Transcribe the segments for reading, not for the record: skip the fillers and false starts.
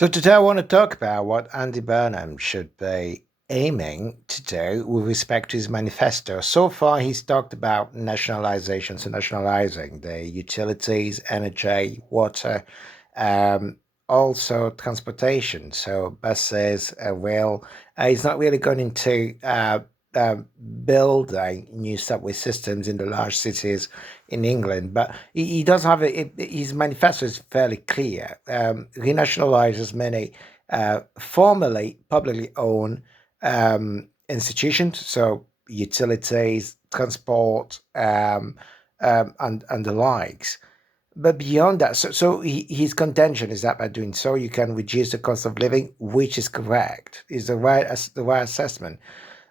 So today I want to talk about what Andy Burnham should be aiming to do with respect to his manifesto. So far, he's talked about nationalisation, so nationalising the utilities, energy, water, um, also transportation, so buses, rail. He's not really going into uh, building new subway systems in the large cities in England, but he does have his manifesto is fairly clear. Renationalise as many formerly publicly owned institutions, so utilities, transport, and the likes. But beyond that, his contention is that by doing so, you can reduce the cost of living, which is correct, is the right assessment.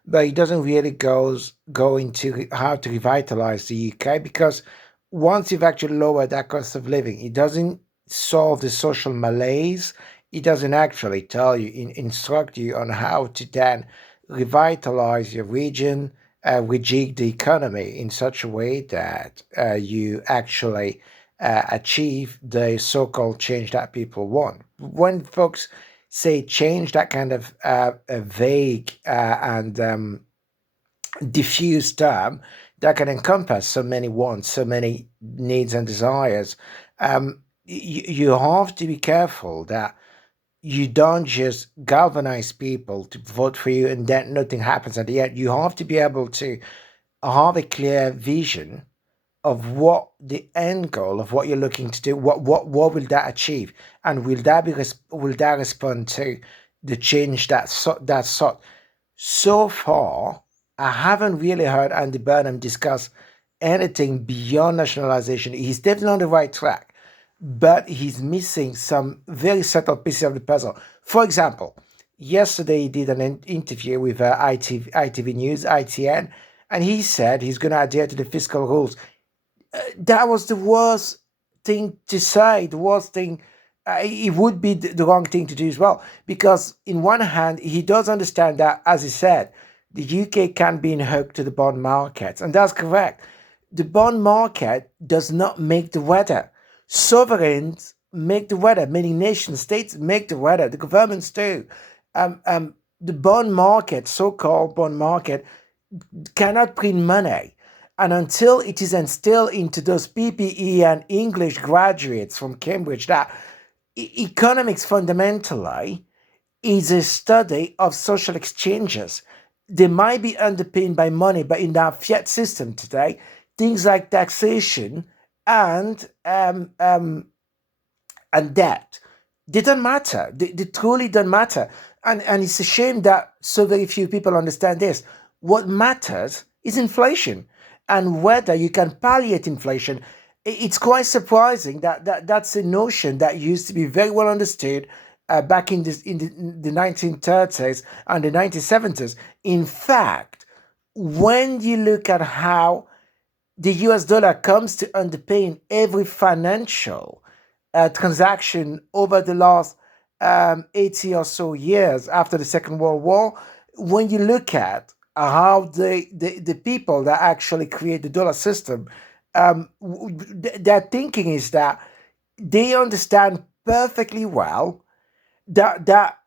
But he doesn't really go into how to revitalize the UK because once you've actually lowered that cost of living, it doesn't solve the social malaise. It doesn't actually tell you, instruct you on how to then revitalize your region, rejig the economy in such a way that you actually achieve the so-called change that people want. When folks say change, that kind of a vague and diffuse term that can encompass so many wants, so many needs and desires, you have to be careful that you don't just galvanize people to vote for you and then nothing happens at the end. You have to be able to have a clear vision of what the end goal of what you're looking to do, what will that achieve, and will that respond to the change that's sought. So far, I haven't really heard Andy Burnham discuss anything beyond nationalization. He's definitely on the right track, but he's missing some very subtle pieces of the puzzle. For example, yesterday he did an interview with ITV News, ITN, and he said he's going to adhere to the fiscal rules. That was the worst thing to say. The worst thing. It would be the wrong thing to do as well, because in one hand he does understand that, as he said, the UK can be in hook to the bond markets, and that's correct. The bond market does not make the weather. Sovereigns make the weather, meaning nation states make the weather. The governments do. The bond market, so-called bond market, cannot print money. And until it is instilled into those PPE and English graduates from Cambridge that economics fundamentally is a study of social exchanges. They might be underpinned by money, but in our fiat system today, things like taxation and um, um, and debt, they don't matter. They truly don't matter. And it's a shame that so very few people understand this. What matters is inflation and whether you can palliate inflation. It's quite surprising that's a notion that used to be very well understood back in the 1930s and the 1970s. In fact, when you look at how the US dollar comes to underpin every financial transaction over the last 80 or so years after the Second World War, when you look at how the people that actually create the dollar system, their thinking is that they understand perfectly well that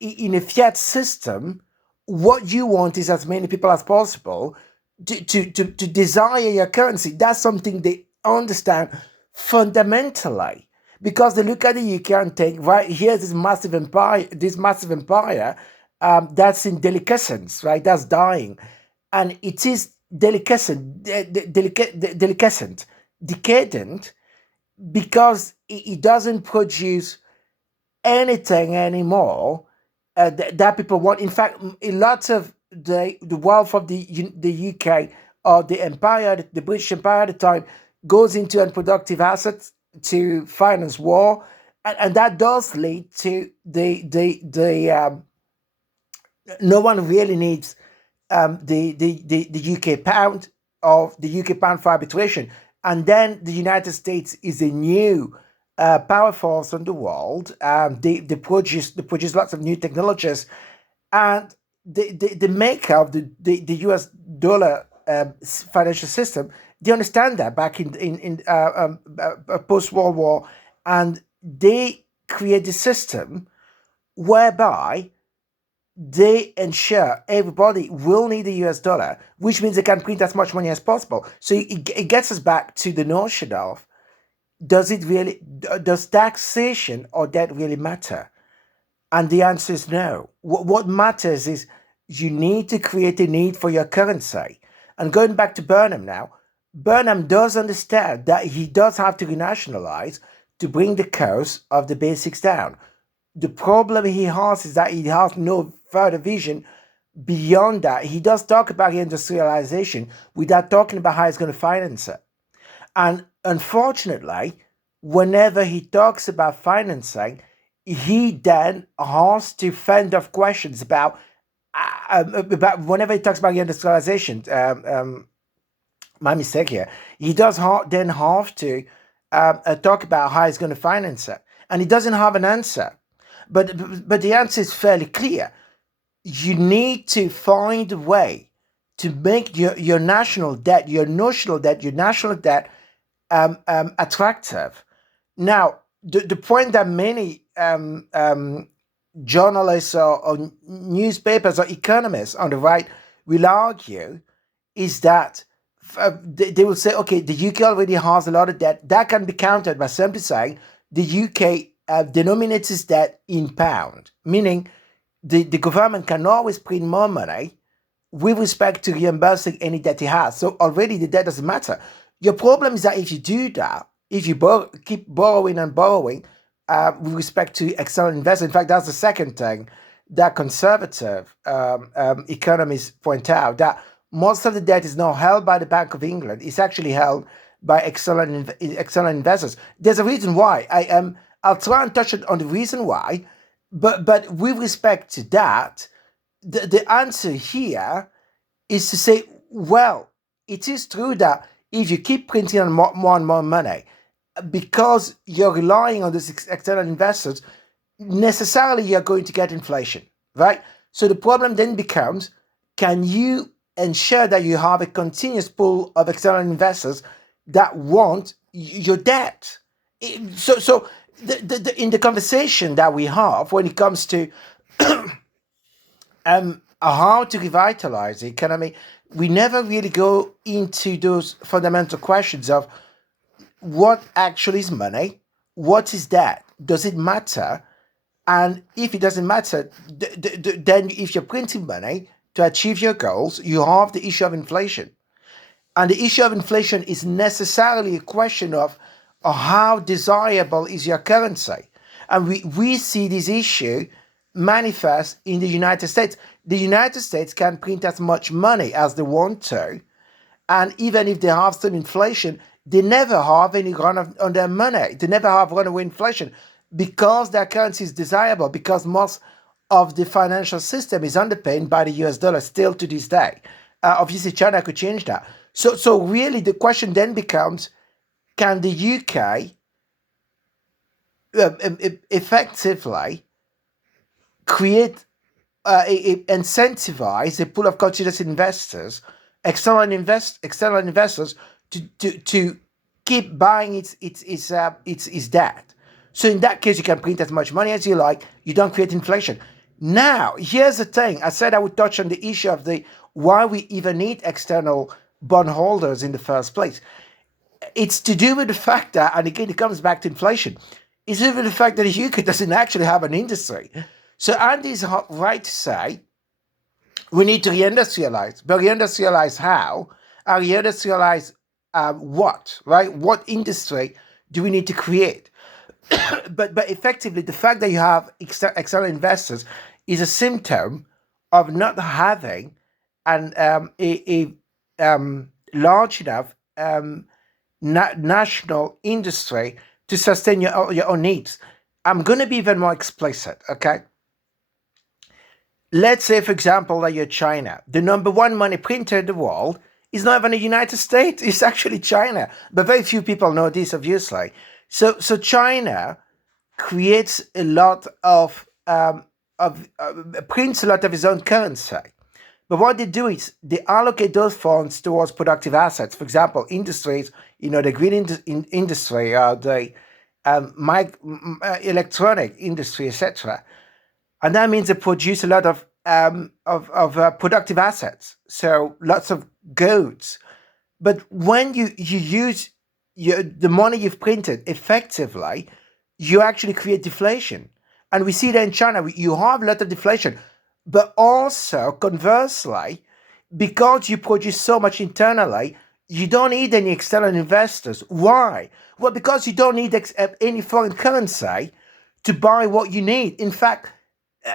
in a fiat system, what you want is as many people as possible to desire your currency. That's something they understand fundamentally because they look at the UK and think, right, here's this massive empire that's in delicescence, right? That's dying. And it is delicescent, decadent, because it doesn't produce anything anymore that people want. In fact, a lot of the wealth of the UK or the empire, the British Empire at the time, goes into unproductive assets to finance war, and that does lead to the no one really needs the UK pound or the UK pound for arbitration. And then the United States is a new power force on the world. They produce lots of new technologies, and the maker of the US dollar financial system, they understand that back in post World War, and they create the system whereby they ensure everybody will need the US dollar, which means they can print as much money as possible. So it gets us back to the notion of, does taxation or debt really matter? And the answer is no. What matters is you need to create a need for your currency. And going back to Burnham now, Burnham does understand that he does have to renationalize to bring the cost of the basics down. The problem he has is that he has no further vision beyond that. He does talk about reindustrialization without talking about how he's going to finance it. And unfortunately, whenever he talks about financing, he then has to fend off questions about whenever he talks about reindustrialization. My mistake here. He does then have to talk about how he's going to finance it, and he doesn't have an answer. But the answer is fairly clear. You need to find a way to make your national debt, your notional debt, your national debt attractive. Now, the point that many journalists or newspapers or economists on the right will argue is that they will say, okay, the UK already has a lot of debt. That can be countered by simply saying the UK denominates its debt in pound, meaning the government can always print more money with respect to reimbursing any debt it has. So already the debt doesn't matter. Your problem is that if you do that, if you keep borrowing and borrowing with respect to external investment, in fact, that's the second thing that conservative economists point out, that most of the debt is now held by the Bank of England. It's actually held by external investors. There's a reason why. I'll try and touch on the reason why, but with respect to that, the answer here is to say, well, it is true that if you keep printing on more and more money, because you're relying on these external investors, necessarily you're going to get inflation, right? So the problem then becomes, can you ensure that you have a continuous pool of external investors that want your debt? So in the conversation that we have when it comes to how to revitalize the economy, we never really go into those fundamental questions of what actually is money, what is that, does it matter? And if it doesn't matter, then if you're printing money to achieve your goals, you have the issue of inflation. And the issue of inflation is necessarily a question of how desirable is your currency. And we see this issue manifest in the United States. The United States can print as much money as they want to, and even if they have some inflation, they never have any run on their money. They never have runaway inflation because their currency is desirable, because most of the financial system is underpinned by the US dollar still to this day. Obviously, China could change that. So really, the question then becomes, can the UK effectively create, incentivize a pool of continuous investors, external investors, to keep buying its debt. So in that case, you can print as much money as you like. You don't create inflation. Now, here's the thing. I said I would touch on the issue of why we even need external bondholders in the first place. It's to do with the fact that, and again, it comes back to inflation. It's to do with the fact that the UK doesn't actually have an industry. So Andy's right to say we need to reindustrialize. But reindustrialize how? Reindustrialize what, right? What industry do we need to create? but effectively, the fact that you have external investors is a symptom of not having a large enough national industry to sustain your own needs. I'm going to be even more explicit, okay? Let's say, for example, that you're China. The number one money printer in the world is not even the United States. It's actually China. But very few people know this, obviously. So China creates a lot of prints a lot of its own currency. But what they do is they allocate those funds towards productive assets. For example, industries, the green industry or the electronic industry, etc. and that means they produce a lot of productive assets, so lots of goods. But when you use the money you've printed effectively, you actually create deflation. And we see that in China, you have a lot of deflation. But also, conversely, because you produce so much internally, you don't need any external investors. Why? Well, because you don't need any foreign currency to buy what you need. In fact,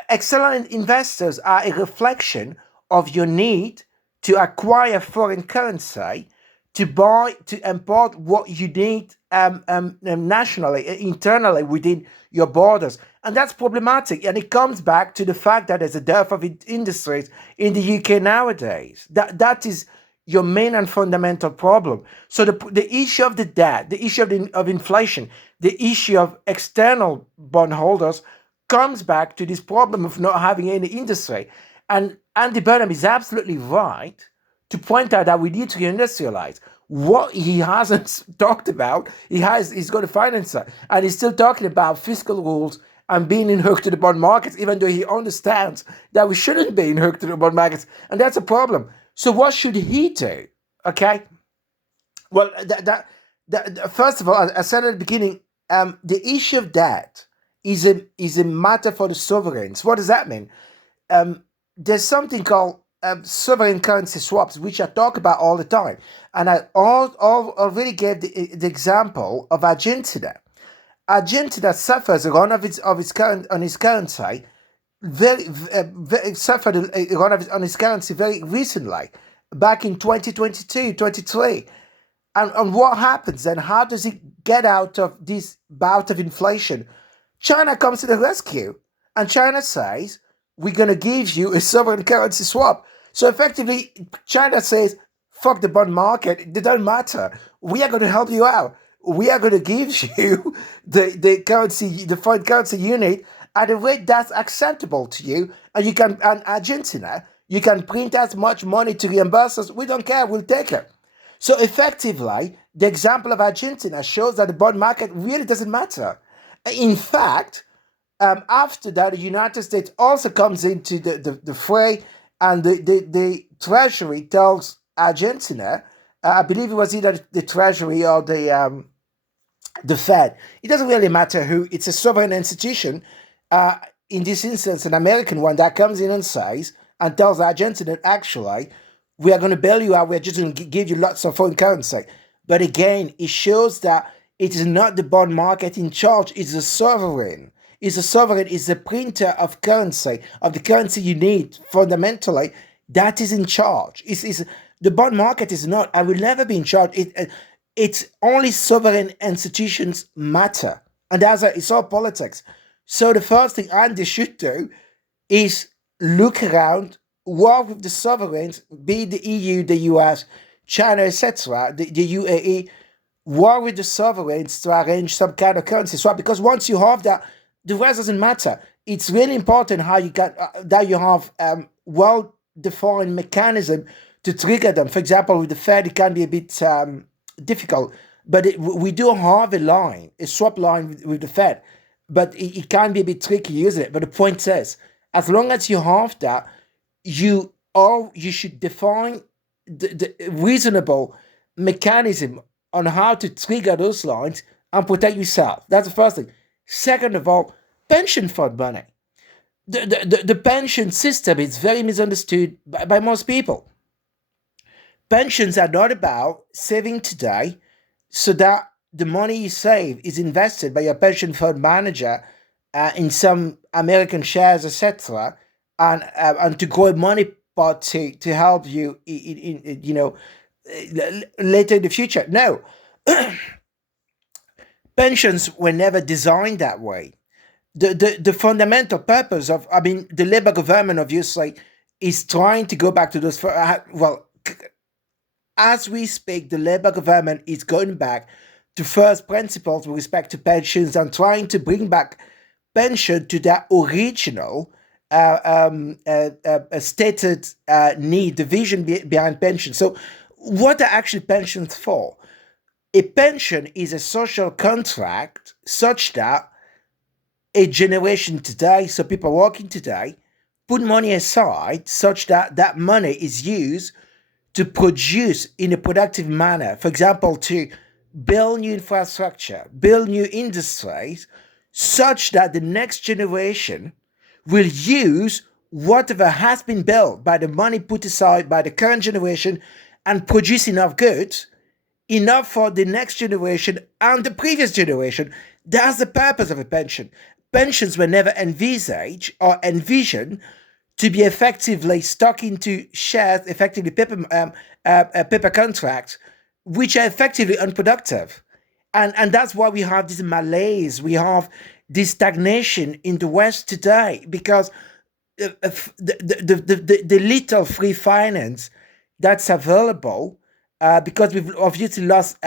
external investors are a reflection of your need to acquire foreign currency to buy, to import what you need nationally, internally within your borders. And that's problematic. And it comes back to the fact that there's a dearth of industries in the UK nowadays. That is your main and fundamental problem. So the issue of the debt, the issue of inflation, the issue of external bondholders comes back to this problem of not having any industry. And Andy Burnham is absolutely right to point out that we need to reindustrialize. What he hasn't talked about, he's got to finance it. And he's still talking about fiscal rules and being in hook to the bond markets, even though he understands that we shouldn't be in hook to the bond markets. And that's a problem. So what should he do? Okay. Well, first of all, as I said at the beginning, the issue of debt is a matter for the sovereigns. What does that mean? There's something called sovereign currency swaps, which I talk about all the time, and I already gave the example of Argentina. Argentina suffers a run of its current on its currency suffered a run of on its currency very recently, back in 2022, 23. And what happens then? How does it get out of this bout of inflation? China comes to the rescue, and China says, we're going to give you a sovereign currency swap. So effectively, China says, fuck the bond market, it doesn't matter. We are going to help you out. We are going to give you the currency, the foreign currency unit at a rate that's acceptable to you. And you can, and Argentina, you can print as much money to reimburse us. We don't care, we'll take it. So effectively, the example of Argentina shows that the bond market really doesn't matter. In fact, after that, the United States also comes into the fray, and the Treasury tells Argentina, I believe it was either the Treasury or the Fed. It doesn't really matter who. It's a sovereign institution. In this instance, an American one that comes in and says and tells Argentina, actually, we are going to bail you out. We're just going to give you lots of foreign currency. But again, it shows that it is not the bond market in charge. It's the sovereign. It's the sovereign. It's the printer of currency, of the currency you need fundamentally. That is in charge. The bond market is not. I will never be in charge. It's only sovereign institutions matter, and it's all politics. So the first thing Andy should do is look around, work with the sovereigns, be it the EU, the US, China, etc., the UAE, work with the sovereigns to arrange some kind of currency swap. Because once you have that, the rest doesn't matter. It's really important how you get that you have well-defined mechanism to trigger them. For example, with the Fed, it can be a bit difficult, but we do have a swap line with the Fed, but it can be a bit tricky using it. But the point is, as long as you have that, you should define the reasonable mechanism on how to trigger those lines and protect yourself. That's the first thing. Second of all, pension fund money. The pension system is very misunderstood by most people. Pensions are not about saving today so that the money you save is invested by your pension fund manager in some American shares, etc., and to grow a money pot to help you later in the future. No, pensions were never designed that way. The fundamental purpose of, the Labour government obviously is trying to go back to those. As we speak, the Labour government is going back to first principles with respect to pensions and trying to bring back pension to their original stated need, the vision behind pension. So, what are actually pensions for? A pension is a social contract such that a generation today, so people working today, put money aside such that that money is used to produce in a productive manner. For example, to build new infrastructure, build new industries, such that the next generation will use whatever has been built by the money put aside by the current generation and produce enough goods, enough for the next generation and the previous generation. That's the purpose of a pension. Pensions were never envisaged or envisioned to be effectively stuck into shares, effectively paper contracts, which are effectively unproductive. And that's why we have this malaise, we have this stagnation in the West today, because the little free finance that's available, because we've obviously lost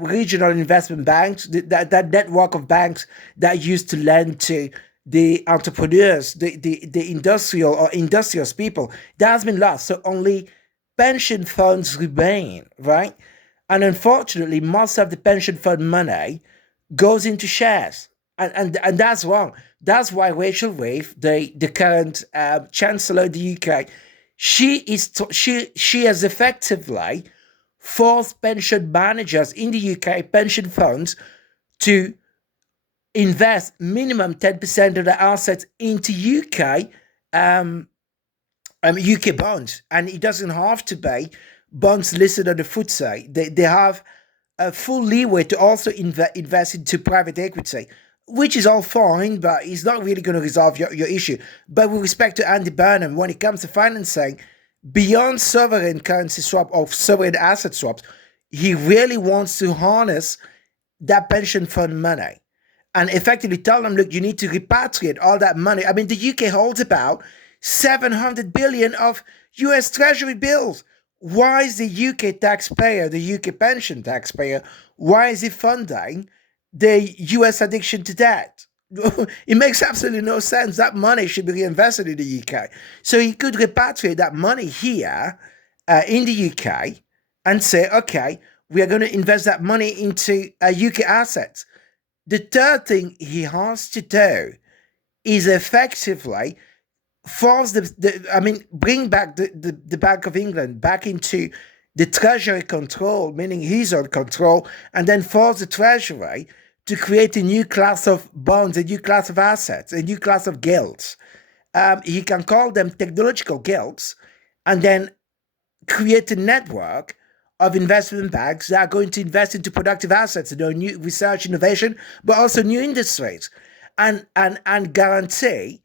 regional investment banks, that network of banks that used to lend to the entrepreneurs, the industrial or industrious people, that has been lost. So only pension funds remain, right? And unfortunately, most of the pension fund money goes into shares. And that's wrong. That's why Rachel Reeves, the current Chancellor of the UK, she has effectively forced pension managers in the UK, pension funds, to invest minimum 10% of their assets into UK bonds, and it doesn't have to be bonds listed on the FTSE. They have a full leeway to also invest into private equity, which is all fine, but it's not really going to resolve your issue. But with respect to Andy Burnham, when it comes to financing, beyond sovereign currency swap or sovereign asset swaps, he really wants to harness that pension fund money and effectively tell them, look, you need to repatriate all that money. I mean, the UK holds about 700 billion of US Treasury bills. Why is the UK taxpayer, the UK pension taxpayer, why is he funding the US addiction to debt? It makes absolutely no sense. That money should be reinvested in the UK. So he could repatriate that money here in the UK and say, okay, we are going to invest that money into UK assets. The third thing he has to do is effectively force bring back the Bank of England back into the Treasury control, meaning his own control, and then force the Treasury to create a new class of bonds, a new class of assets, a new class of gilts. He can call them technological gilts, and then create a network of investment banks that are going to invest into productive assets, new research, innovation, but also new industries, and guarantee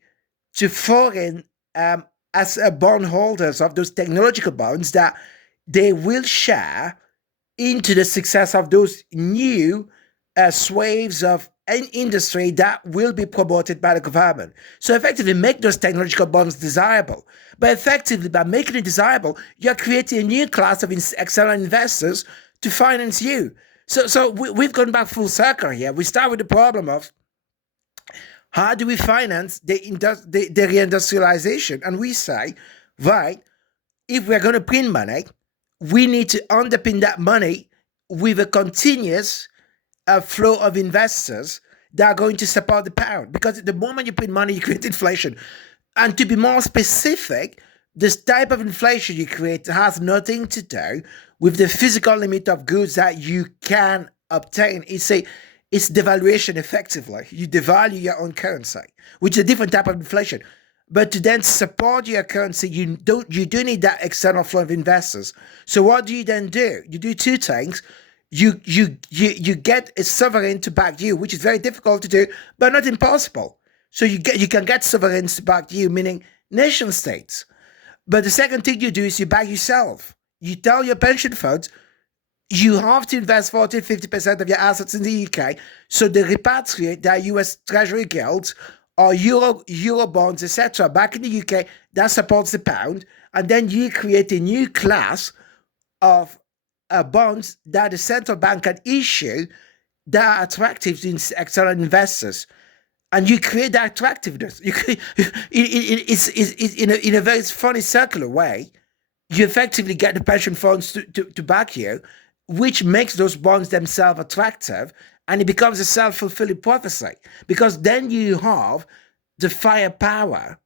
to foreign as bondholders of those technological bonds that they will share into the success of those new swaths of an industry that will be promoted by the government. So effectively make those technological bonds desirable. But effectively, by making it desirable, you're creating a new class of external investors to finance you. So we've gone back full circle here. We start with the problem of how do we finance the reindustrialization? And we say, right, if we're going to print money, we need to underpin that money with a continuous flow of investors that are going to support the pound. Because the moment you print money, you create inflation. And to be more specific, this type of inflation you create has nothing to do with the physical limit of goods that you can obtain. It's devaluation effectively. You devalue your own currency, which is a different type of inflation. But to then support your currency, you do need that external flow of investors. So what do you then do? You do two things. You get a sovereign to back you, which is very difficult to do, but not impossible. So you can get sovereigns to back you, meaning nation states. But the second thing you do is you back yourself. You tell your pension funds, you have to invest 40-50% of your assets in the UK, so they repatriate their US Treasury gilts or Euro bonds, etc., back in the UK that supports the pound, and then you create a new class of bonds that the central bank can issue that are attractive to external investors. And you create that attractiveness. It's in a very funny circular way. You effectively get the pension funds to back you, which makes those bonds themselves attractive, and it becomes a self-fulfilling prophecy, because then you have the firepower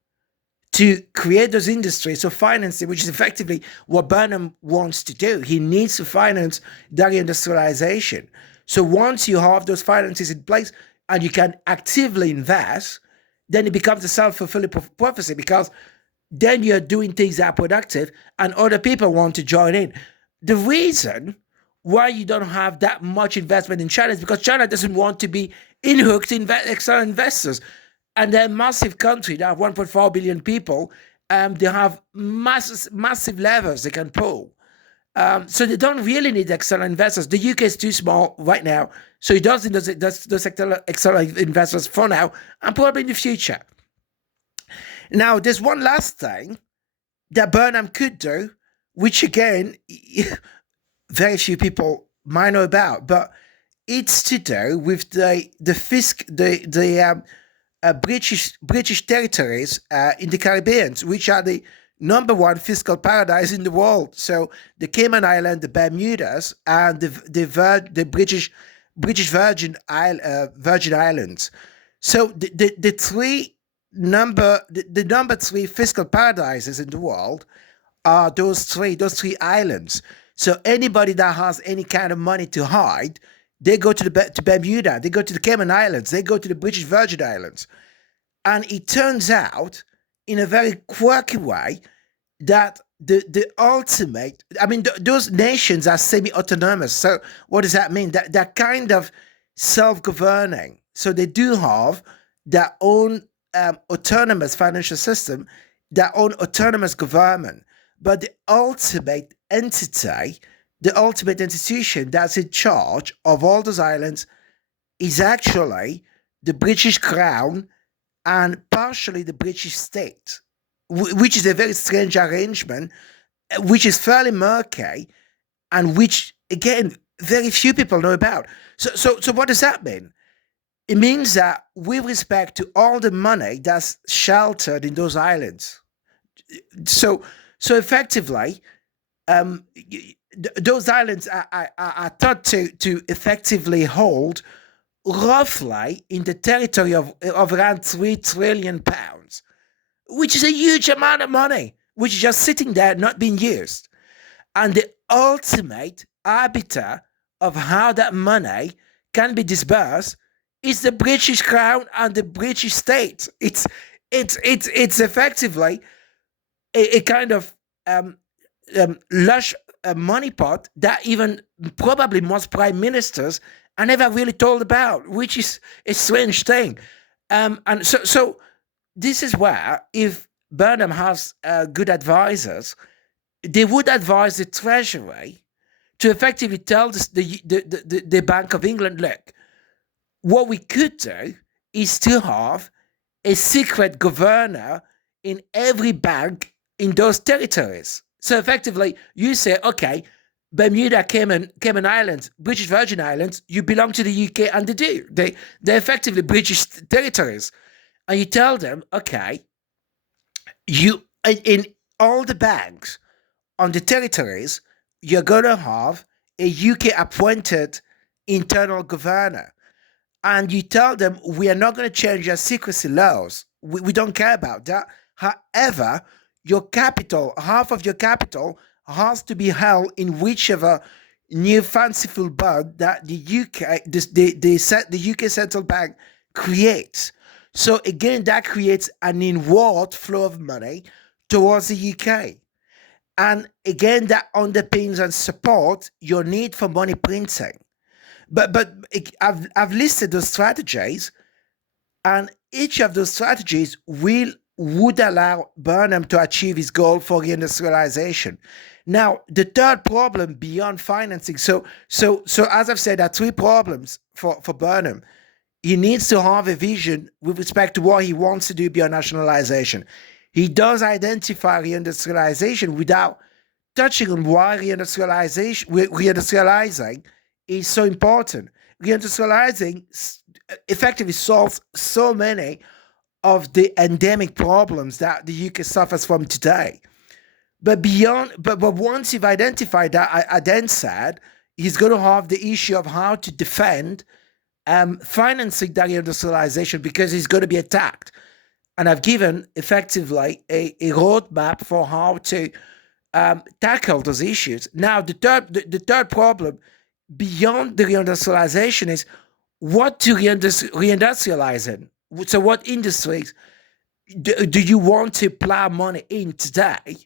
to create those industries, so financing, which is effectively what Burnham wants to do. He needs to finance the reindustrialization. So once you have those finances in place and you can actively invest, then it becomes a self-fulfilling prophecy, because then you're doing things that are productive and other people want to join in. The reason why you don't have that much investment in China is because China doesn't want to be in-hooked external investors. And they're a massive country. They have 1.4 billion people. They have massive levers they can pull. So they don't really need external investors. The UK is too small right now, so it doesn't those external investors for now and probably in the future. Now, there's one last thing that Burnham could do, which again, very few people might know about, but it's to do with the British territories in the Caribbean, which are the number one fiscal paradise in the world. So the Cayman Islands, the Bermudas, and the British Virgin Islands. So the number three fiscal paradises in the world are those three islands. So anybody that has any kind of money to hide, they go to Bermuda, they go to the Cayman Islands, they go to the British Virgin Islands. And it turns out, in a very quirky way, that the ultimate, those nations are semi-autonomous. So what does that mean? That they're kind of self-governing. So they do have their own autonomous financial system, their own autonomous government. But the ultimate entity, the ultimate institution that's in charge of all those islands is actually the British Crown and partially the British state, which is a very strange arrangement, which is fairly murky, and which, again, very few people know about. So what does that mean? It means that with respect to all the money that's sheltered in those islands, so effectively, those islands are thought to effectively hold roughly in the territory of around £3 trillion, which is a huge amount of money, which is just sitting there not being used. And the ultimate arbiter of how that money can be disbursed is the British Crown and the British state. It's effectively a kind of lush money pot that even probably most prime ministers are never really told about, which is a strange thing. And so this is where, if Burnham has good advisors, they would advise the Treasury to effectively tell the Bank of England, look, what we could do is to have a secret governor in every bank in those territories. So effectively, you say, okay, Bermuda, Cayman Islands, British Virgin Islands, you belong to the UK, and they do. They're effectively British territories. And you tell them, okay, you in all the banks on the territories, you're going to have a UK appointed internal governor. And you tell them, we are not going to change your secrecy laws. We don't care about that. However, your capital, half of your capital, has to be held in whichever new fanciful bond that the UK central bank creates. So again, that creates an inward flow of money towards the UK. And again, that underpins and supports your need for money printing. But I've listed those strategies, and each of those strategies would allow Burnham to achieve his goal for reindustrialization. Now, the third problem beyond financing, so as I've said, there are three problems for Burnham. He needs to have a vision with respect to what he wants to do beyond nationalization. He does identify reindustrialization without touching on why reindustrializing is so important. Reindustrializing effectively solves so many of the endemic problems that the UK suffers from today. But once you've identified that, I then said he's going to have the issue of how to defend financing that reindustrialization because it's going to be attacked. And I've given effectively a roadmap for how to tackle those issues. Now, the third problem beyond the reindustrialization is what to reindustrialize in. So, what industries do you want to plow money in today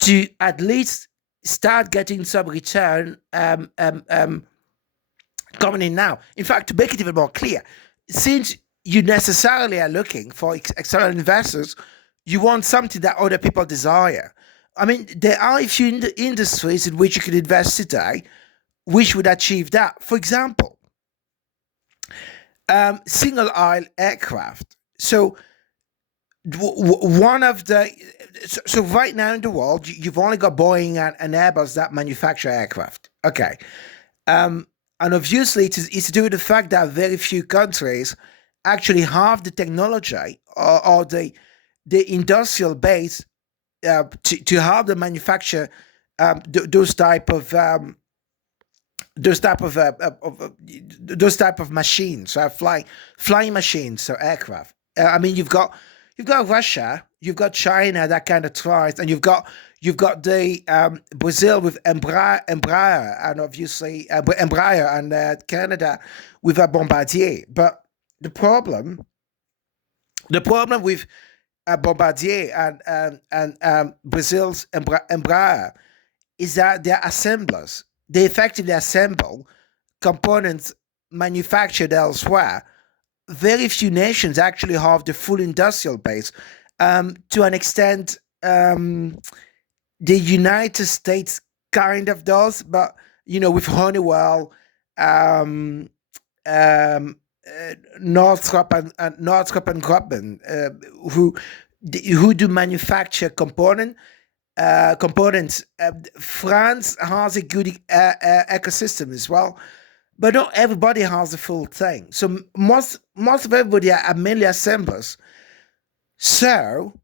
to at least start getting some return coming in now? In fact, to make it even more clear, since you necessarily are looking for external investors, you want something that other people desire. I mean, there are a few industries in which you could invest today which would achieve that. For example, single aisle aircraft. So one of the so right now in the world, you've only got Boeing and Airbus that manufacture aircraft. Okay, and obviously it's to do with the fact that very few countries actually have the technology or the industrial base to have the manufacture those type of those type of those type of machines, so flying machines, so aircraft. I mean, you've got Russia, you've got China that kind of tries, and you've got the Brazil with Embraer, and obviously Embraer, and Canada with a Bombardier. But the problem with Bombardier and Brazil's Embraer is that they're assemblers. They effectively assemble components manufactured elsewhere. Very few nations actually have the full industrial base. To an extent, the United States kind of does, but with Honeywell, Northrop and Grumman, who do manufacture components. France has a good ecosystem as well, but not everybody has the full thing. So most of everybody are mainly assemblers. So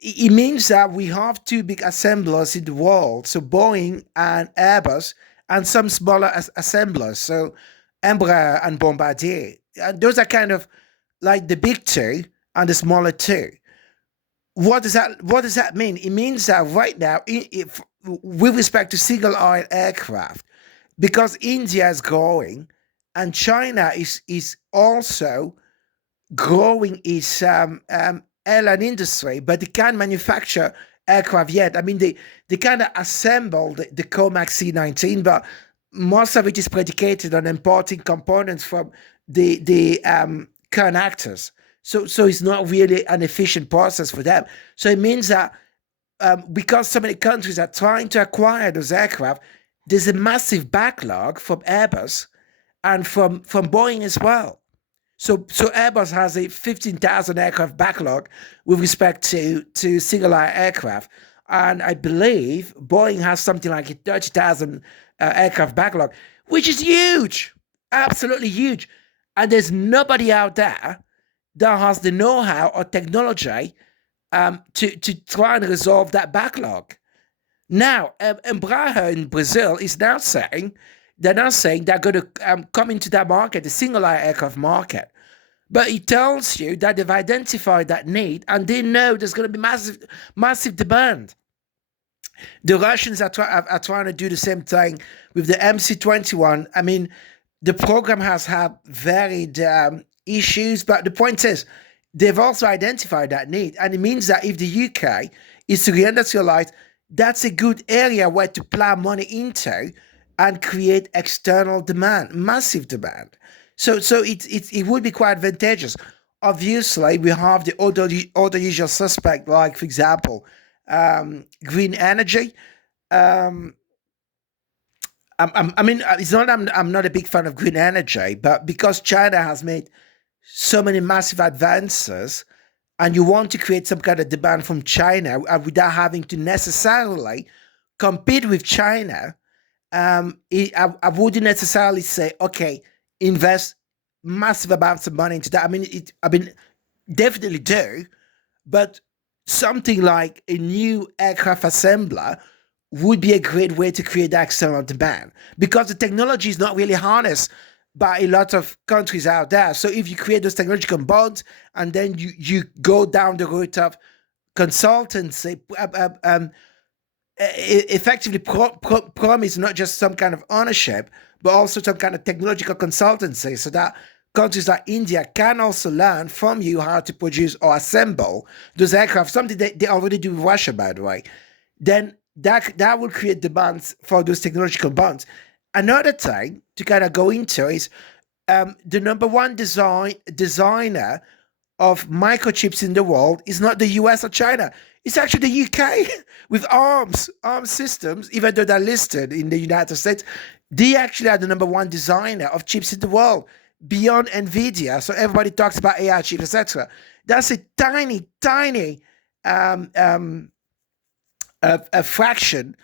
it means that we have two big assemblers in the world. So Boeing and Airbus, and some smaller assemblers. So Embraer and Bombardier. And those are kind of like the big two and the smaller two. What does that mean? It means that right now, with respect to single aisle aircraft, because India is growing and China is also growing its airline industry, but they can't manufacture aircraft yet. I mean, they kind of assembled the Comac C-19, but most of it is predicated on importing components from the current actors. So it's not really an efficient process for them. So it means that because so many countries are trying to acquire those aircraft, there's a massive backlog from Airbus and from Boeing as well. So Airbus has a 15,000 aircraft backlog with respect to single aisle aircraft, and I believe Boeing has something like a 30,000 aircraft backlog, which is huge, absolutely huge. And there's nobody out there that has the know-how or technology to try and resolve that backlog. Now, Embraer in Brazil is now saying they're going to come into that market, the single-aisle aircraft market. But it tells you that they've identified that need and they know there's going to be massive demand. The Russians are trying to do the same thing with the MC-21. I mean, the program has had varied issues, but the point is, they've also identified that need. And it means that if the UK is to reindustrialise, that's a good area where to plow money into and create external demand, massive demand. So it would be quite advantageous. Obviously, we have the other usual suspect, like, for example, green energy. I mean, it's not I'm not a big fan of green energy, but because China has made so many massive advances, and you want to create some kind of demand from China without having to necessarily compete with China, I wouldn't necessarily say, okay, invest massive amounts of money into that. I mean, definitely do, but something like a new aircraft assembler would be a great way to create that external demand, because the technology is not really harnessed by a lot of countries out there. So if you create those technological bonds and then you go down the route of consultancy, effectively promise not just some kind of ownership, but also some kind of technological consultancy, so that countries like India can also learn from you how to produce or assemble those aircraft, something they already do with Russia, by the way. Then that will create demands for those technological bonds. Another thing to kind of go into is the number one designer of microchips in the world is not the US or China. It's actually the UK with arms systems, even though they're listed in the United States. They actually are the number one designer of chips in the world, beyond Nvidia. So everybody talks about AI chips, etc. That's a tiny um, um, a fraction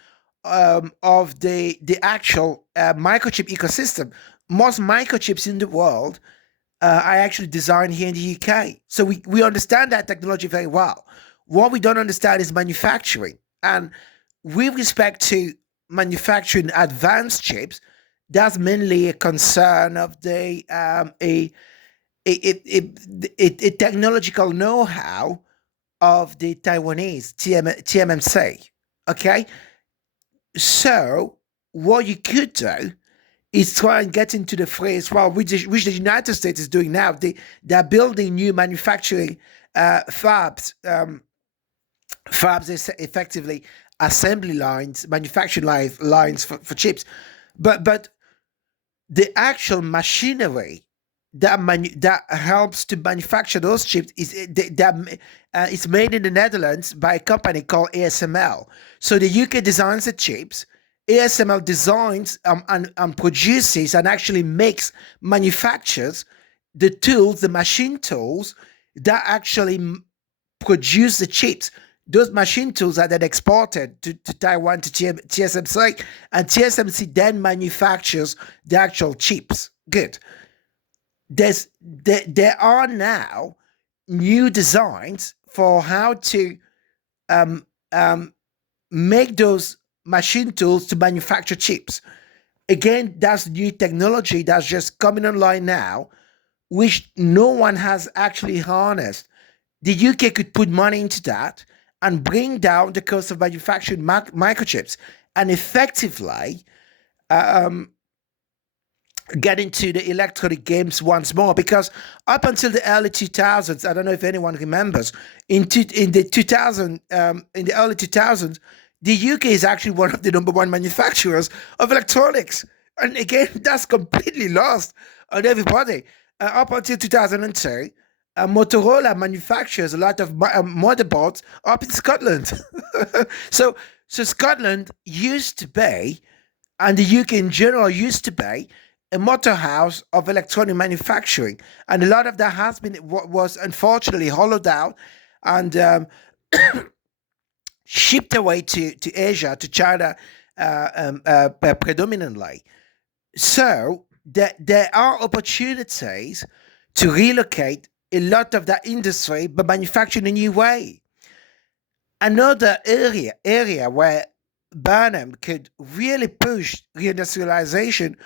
of the actual microchip ecosystem. Most microchips in the world are actually designed here in the UK. So we understand that technology very well. What we don't understand is manufacturing. And with respect to manufacturing advanced chips, that's mainly a concern of a technological know-how of the Taiwanese TMMC. Okay, so what you could do is try and get into the phrase, well, which the United States is doing now. They're building new manufacturing fabs. Fabs is effectively assembly lines, manufacturing lines for chips. But the actual machinery that helps to manufacture those chips is made in the Netherlands by a company called ASML. So the UK designs the chips. ASML designs and produces and actually manufactures the tools, the machine tools that actually produce the chips. Those machine tools are then exported to Taiwan to TSMC, and TSMC then manufactures the actual chips. Good. There are now new designs for how to um, um, make those machine tools to manufacture chips. Again, that's new technology that's just coming online now, which no one has actually harnessed. The UK could put money into that and bring down the cost of manufacturing microchips and effectively um, get into the electronic games once more, because up until the early 2000s, I don't know if anyone remembers, in the early 2000s, the UK is actually one of the number one manufacturers of electronics, and again that's completely lost on everybody. Up until 2002, Motorola manufactures a lot of motherboards up in Scotland. so so Scotland used to be, and the UK in general used to be, a motor house of electronic manufacturing, and a lot of that has been was unfortunately hollowed out and shipped away to Asia, to China, predominantly. So there are opportunities to relocate a lot of that industry, but manufacture in a new way. Another area where Burnham could really push reindustrialization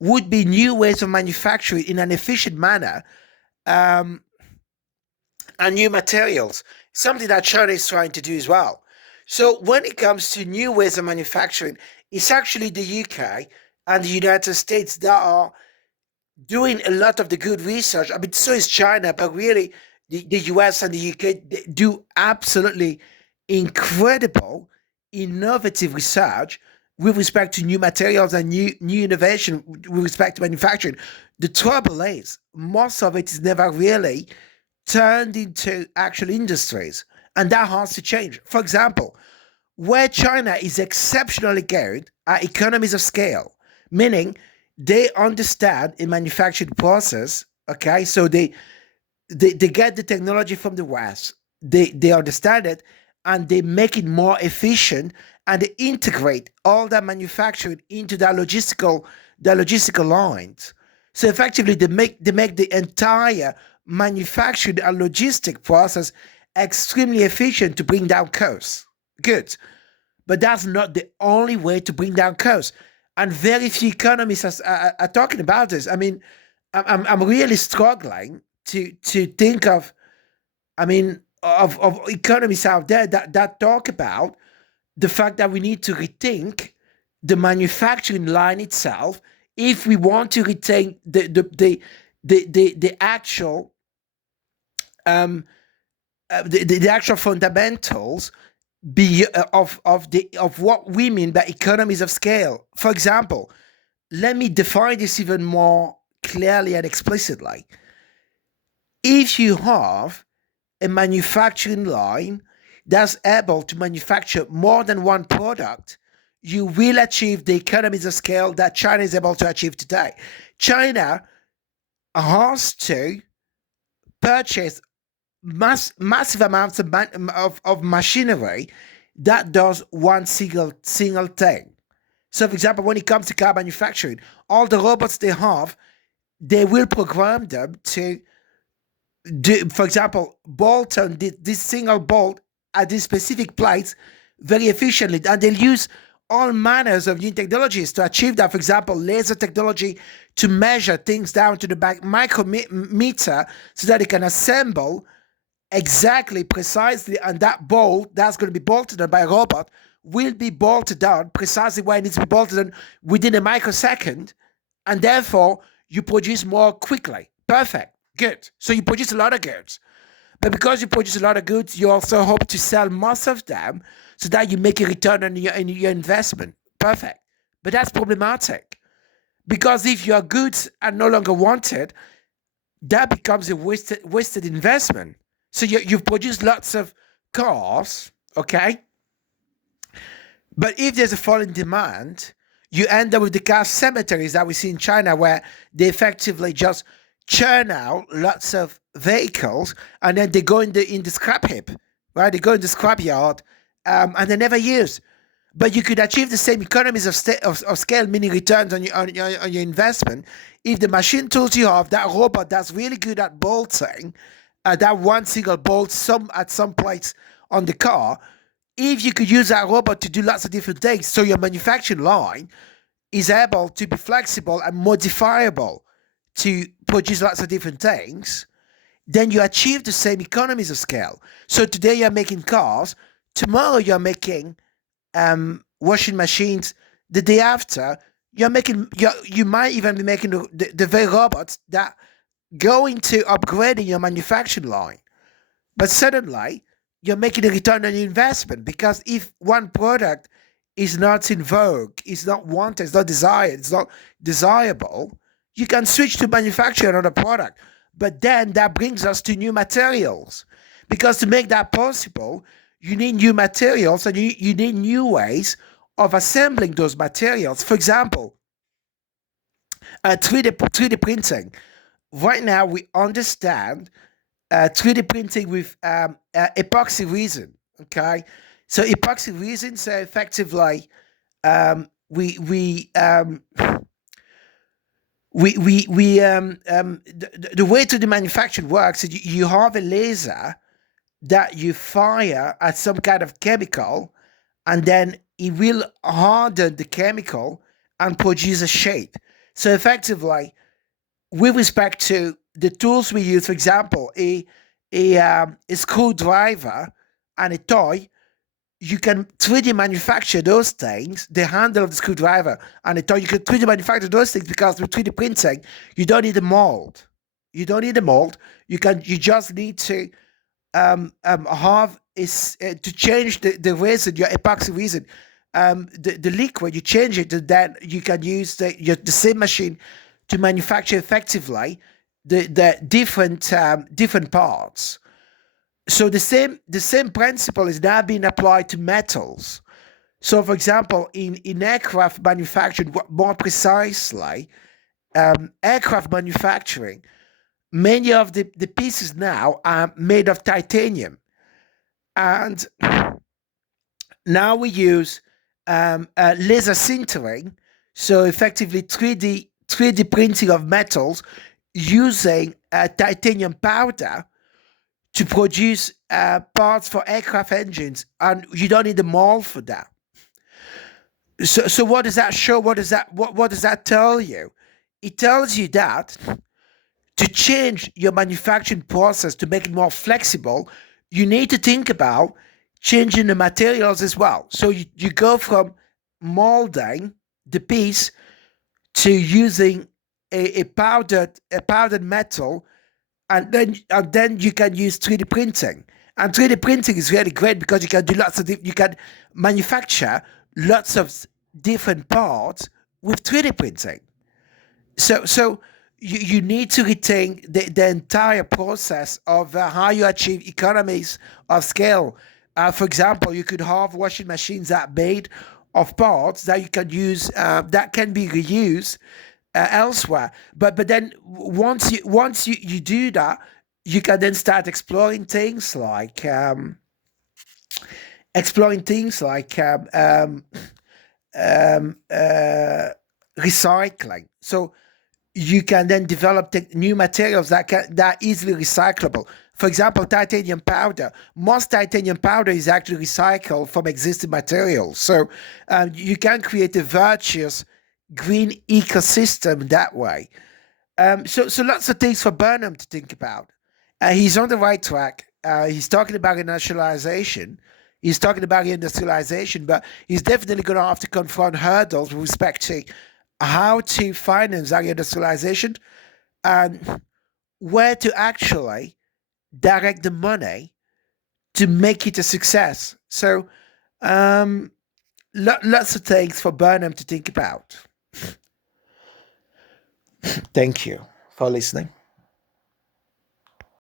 would be new ways of manufacturing in an efficient manner, um, and new materials, something that China is trying to do as well. So when it comes to new ways of manufacturing, it's actually the UK and the United States that are doing a lot of the good research. I mean, so is China, but really the US and the UK do absolutely incredible, innovative research with respect to new materials and new innovation with respect to manufacturing. The trouble is, most of it is never really turned into actual industries, and that has to change. For example, where China is exceptionally good at economies of scale, meaning they understand a manufacturing process. Okay, so they get the technology from the West, they understand it, and they make it more efficient, and they integrate all that manufacturing into their logistical lines. So effectively, they make the entire manufacturing and logistic process extremely efficient to bring down costs. Good. But that's not the only way to bring down costs. and very few economists are talking about this. I mean, I'm really struggling to think of, I mean, of economists out there that talk about the fact that we need to rethink the manufacturing line itself if we want to retain the actual the actual fundamentals of what we mean by economies of scale. For example, let me define this even more clearly and explicitly. If you have a manufacturing line that's able to manufacture more than one product, you will achieve the economies of scale that China is able to achieve today. China has to purchase massive amounts of machinery that does one single thing. So, for example, when it comes to car manufacturing, all the robots they have, they will program them to do, for example, bolt on this single bolt at this specific place very efficiently, and they'll use all manners of new technologies to achieve that. For example, laser technology to measure things down to the micrometer so that they can assemble exactly, precisely, and that bolt that's going to be bolted on by a robot will be bolted on precisely where it needs to be bolted on within a microsecond, and therefore you produce more quickly. Perfect. Good. So you produce a lot of goods. But because you produce a lot of goods, you also hope to sell most of them so that you make a return on your investment. Perfect. But that's problematic. Because if your goods are no longer wanted, that becomes a wasted investment. So you've produced lots of cars, okay? But if there's a fall in demand, you end up with the car cemeteries that we see in China, where they effectively just churn out lots of vehicles and then they go in the scrap heap, right? They go in the scrap yard, and they never use. But you could achieve the same economies of scale, meaning returns on your investment, if the machine tools you have, that robot that's really good at bolting, that one single bolt at some place on the car, if you could use that robot to do lots of different things, so your manufacturing line is able to be flexible and modifiable to produce lots of different things, then you achieve the same economies of scale. So today you're making cars, tomorrow you're making washing machines, the day after you might even be making the very robots that go into upgrading your manufacturing line. But suddenly you're making a return on your investment, because if one product is not in vogue, it's not wanted, it's not desired, it's not desirable, you can switch to manufacture another product. But then that brings us to new materials, because to make that possible, you need new materials, and you need new ways of assembling those materials. For example, 3D printing. Right now, we understand 3D printing with epoxy resin. Okay, so epoxy resin, so effectively, we the way to the manufacture works is you have a laser that you fire at some kind of chemical, and then it will harden the chemical and produce a shape. So effectively, with respect to the tools we use, for example, a screwdriver and a toy, you can 3D manufacture those things, the handle of the screwdriver and the toy, you can 3D manufacture those things, because with 3D printing, you don't need a mold. You don't need a mold. You just need to have is to change the resin, your epoxy resin, the liquid, you change it, and then you can use the same machine to manufacture effectively the different parts. So the same principle is now being applied to metals. So, for example, in aircraft manufacturing, more precisely, aircraft manufacturing, many of the pieces now are made of titanium. And now we use laser sintering, so effectively 3D printing of metals using titanium powder to produce parts for aircraft engines, and you don't need a mold for that. So what does that show? What does that tell you? It tells you that to change your manufacturing process to make it more flexible, you need to think about changing the materials as well. So you go from molding the piece to using a powdered metal, and then you can use 3D printing. And 3D printing is really great because you can do you can manufacture lots of different parts with 3D printing. So you need to retain the entire process of how you achieve economies of scale. For example, you could have washing machines that made of parts that you can use that can be reused elsewhere. But then once you do that, you can then start exploring things like um, uh, recycling. So you can then develop new materials that are easily recyclable. For example, titanium powder. Most titanium powder is actually recycled from existing materials. So you can create a virtuous green ecosystem that way. So lots of things for Burnham to think about. He's on the right track. He's talking about renationalisation. He's talking about reindustrialisation, but he's definitely going to have to confront hurdles with respect to how to finance that reindustrialisation and where to actually direct the money to make it a success. So, um, lots of things for Burnham to think about. Thank you for listening.